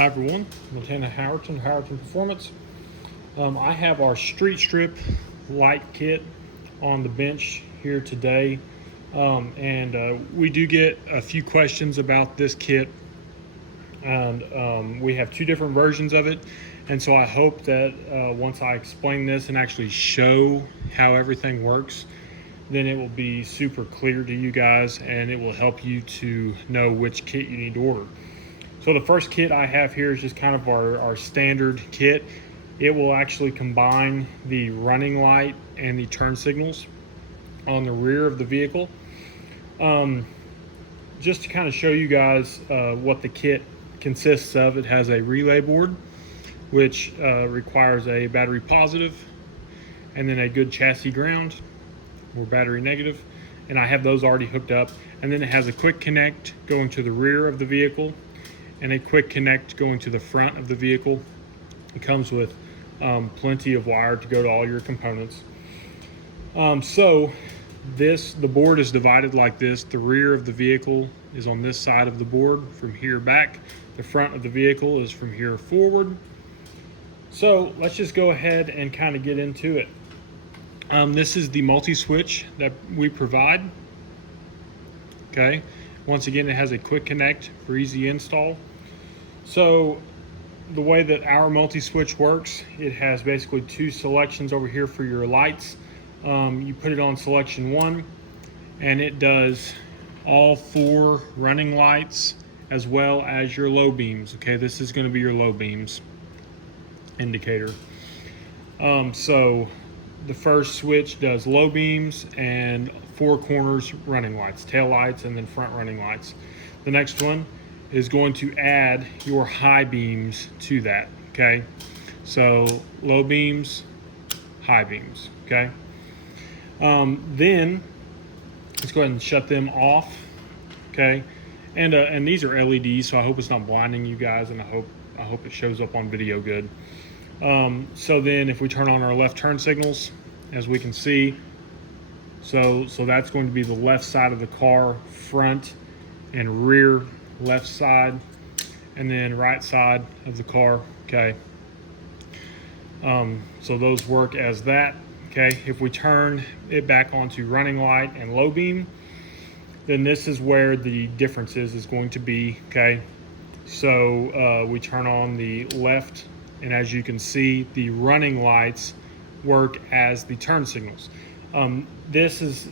Hi everyone, Lieutenant Howerton, Howerton Performance. I have our street strip light kit on the bench here today, and we do get a few questions about this kit, and we have two different versions of it. And so I hope that once I explain this and actually show how everything works, then it will be super clear to you guys and it will help you to know which kit you need to order. So the first kit I have here is just kind of our standard kit. It will actually combine the running light and the turn signals on the rear of the vehicle. Just to kind of show you guys what the kit consists of, it has a relay board, which requires a battery positive and then a good chassis ground or battery negative. And I have those already hooked up. And then it has a quick connect going to the rear of the vehicle and a quick connect going to the front of the vehicle. It comes with plenty of wire to go to all your components. So the board is divided like this. The rear of the vehicle is on this side of the board from here back. The front of the vehicle is from here forward. So let's just go ahead and kind of get into it. This is the multi-switch that we provide. Okay, once again, it has a quick connect for easy install. So the way that our multi-switch works, it has basically two selections over here for your lights. You put it on selection 1 and it does all 4 running lights as well as your low beams. Okay, this is going to be your low beams indicator. So the first switch does low beams and 4 corners running lights, tail lights, and then front running lights. The next one is going to add your high beams to that. Okay, so low beams, high beams. Okay, then let's go ahead and shut them off. Okay, and these are LEDs, so I hope it's not blinding you guys, and I hope it shows up on video good. So then if we turn on our left turn signals, as we can see, so that's going to be the left side of the car, front and rear left side, and then right side of the car. Okay, so those work as that. Okay, if we turn it back onto running light and low beam, then this is where the difference is going to be. Okay, so we turn on the left, and as you can see, the running lights work as the turn signals. This is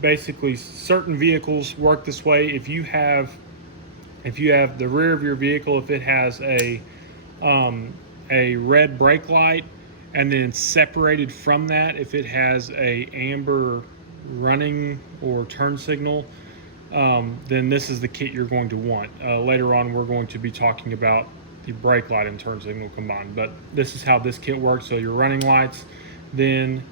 basically certain vehicles work this way. If you have the rear of your vehicle, if it has a red brake light, and then separated from that, if it has a amber running or turn signal, then this is the kit you're going to want. Later on, we're going to be talking about the brake light and turn signal combined, but this is how this kit works. So your running lights, then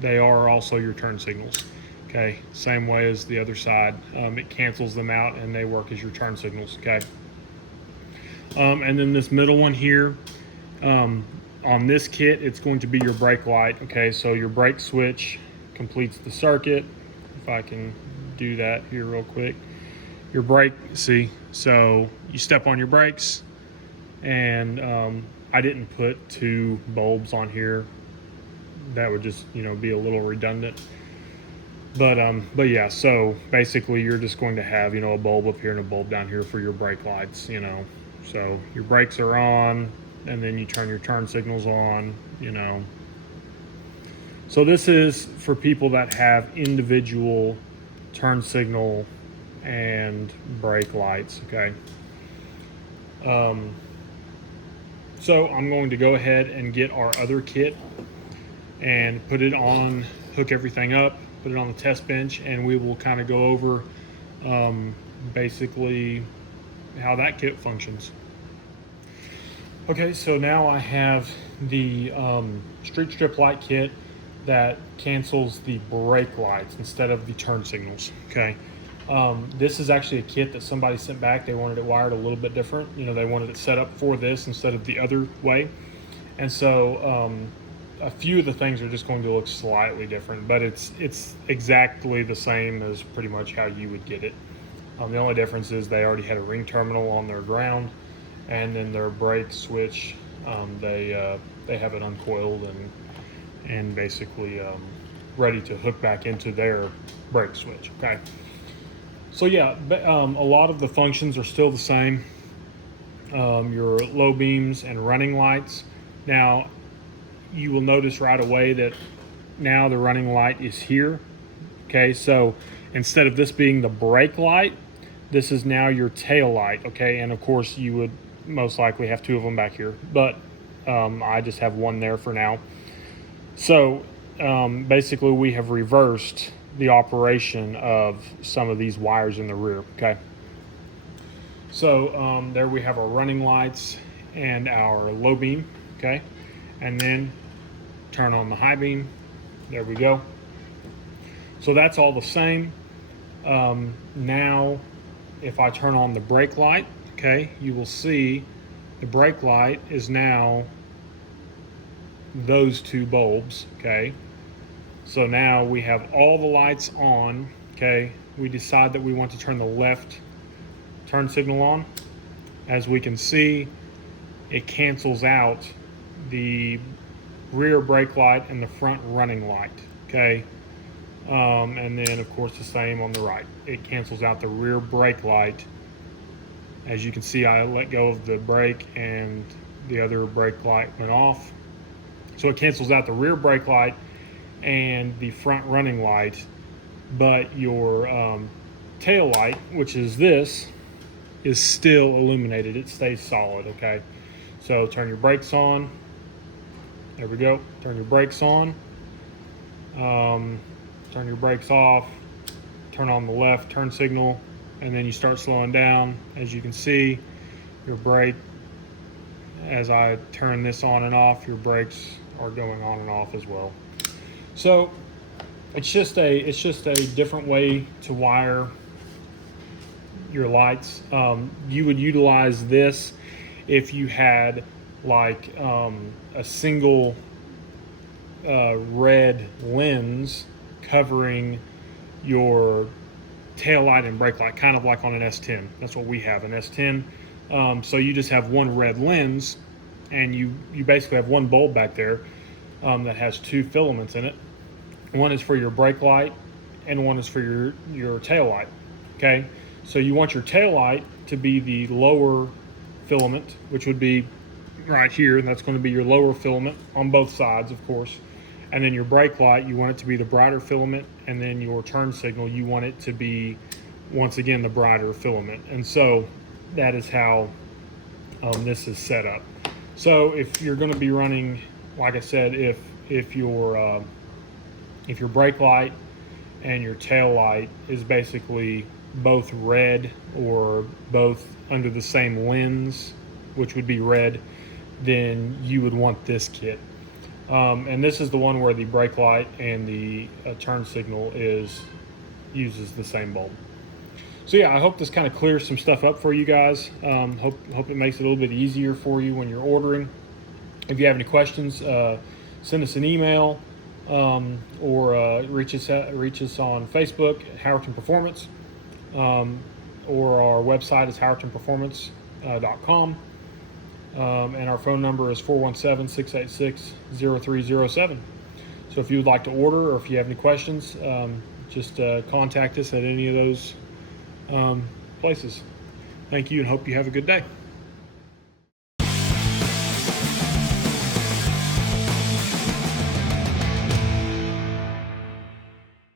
they are also your turn signals. Okay, same way as the other side. It cancels them out and they work as your turn signals. Okay, and then this middle one here, on this kit, it's going to be your brake light. Okay, so your brake switch completes the circuit. If I can do that here real quick. Your brake, see, so you step on your brakes, and I didn't put 2 bulbs on here. That would just, be a little redundant. But yeah, so basically you're just going to have, a bulb up here and a bulb down here for your brake lights, So your brakes are on, and then you turn your turn signals on, So this is for people that have individual turn signal and brake lights. Okay, so I'm going to go ahead and get our other kit and put it on, hook everything up, put it on the test bench, and we will kind of go over basically how that kit functions. Okay, so now I have the street strip light kit that cancels the brake lights instead of the turn signals. Okay, this is actually a kit that somebody sent back. They wanted it wired a little bit different. They wanted it set up for this instead of the other way. And so a few of the things are just going to look slightly different, but it's exactly the same as pretty much how you would get it. The only difference is they already had a ring terminal on their ground, and then their brake switch, they have it uncoiled and basically ready to hook back into their brake switch. Okay. So yeah, a lot of the functions are still the same. Your low beams and running lights. Now, you will notice right away that now the running light is here. Okay, so instead of this being the brake light, this is now your tail light. Okay, and of course you would most likely have two of them back here, but I just have one there for now. So basically we have reversed the operation of some of these wires in the rear. Okay, so there we have our running lights and our low beam. Okay, and then turn on the high beam. There we go. So that's all the same. Now if I turn on the brake light, okay, you will see the brake light is now those two bulbs. Okay, so now we have all the lights on. Okay, we decide that we want to turn the left turn signal on. As we can see, it cancels out the rear brake light and the front running light. Okay, and then of course the same on the right. It cancels out the rear brake light. As you can see, I let go of the brake and the other brake light went off. So it cancels out the rear brake light and the front running light, but your tail light, which is this, is still illuminated. It stays solid. Okay, so turn your brakes on. There we go. Turn your brakes on. Turn your brakes off. Turn on the left turn signal, and then you start slowing down. As you can see, your brake, as I turn this on and off, your brakes are going on and off as well. So it's just a different way to wire your lights. You would utilize this if you had like a single red lens covering your tail light and brake light, kind of like on an S10. That's what we have, an S10. So you just have one red lens, and you basically have one bulb back there that has two filaments in it. One is for your brake light, and one is for your tail light. Okay, so you want your tail light to be the lower filament, which would be right here, and that's going to be your lower filament on both sides, of course. And then your brake light, you want it to be the brighter filament, and then your turn signal, you want it to be, once again, the brighter filament. And so that is how this is set up. So if you're going to be running, like I said, if your brake light and your tail light is basically both red or both under the same lens, which would be red, then you would want this kit. And this is the one where the brake light and the turn signal uses the same bulb. So yeah, I hope this kind of clears some stuff up for you guys. Hope it makes it a little bit easier for you when you're ordering. If you have any questions, send us an email or reach us on Facebook at Howerton Performance, or our website is howertonperformance.com. And our phone number is 417-686-0307. So if you would like to order, or if you have any questions, just contact us at any of those places. Thank you, and hope you have a good day.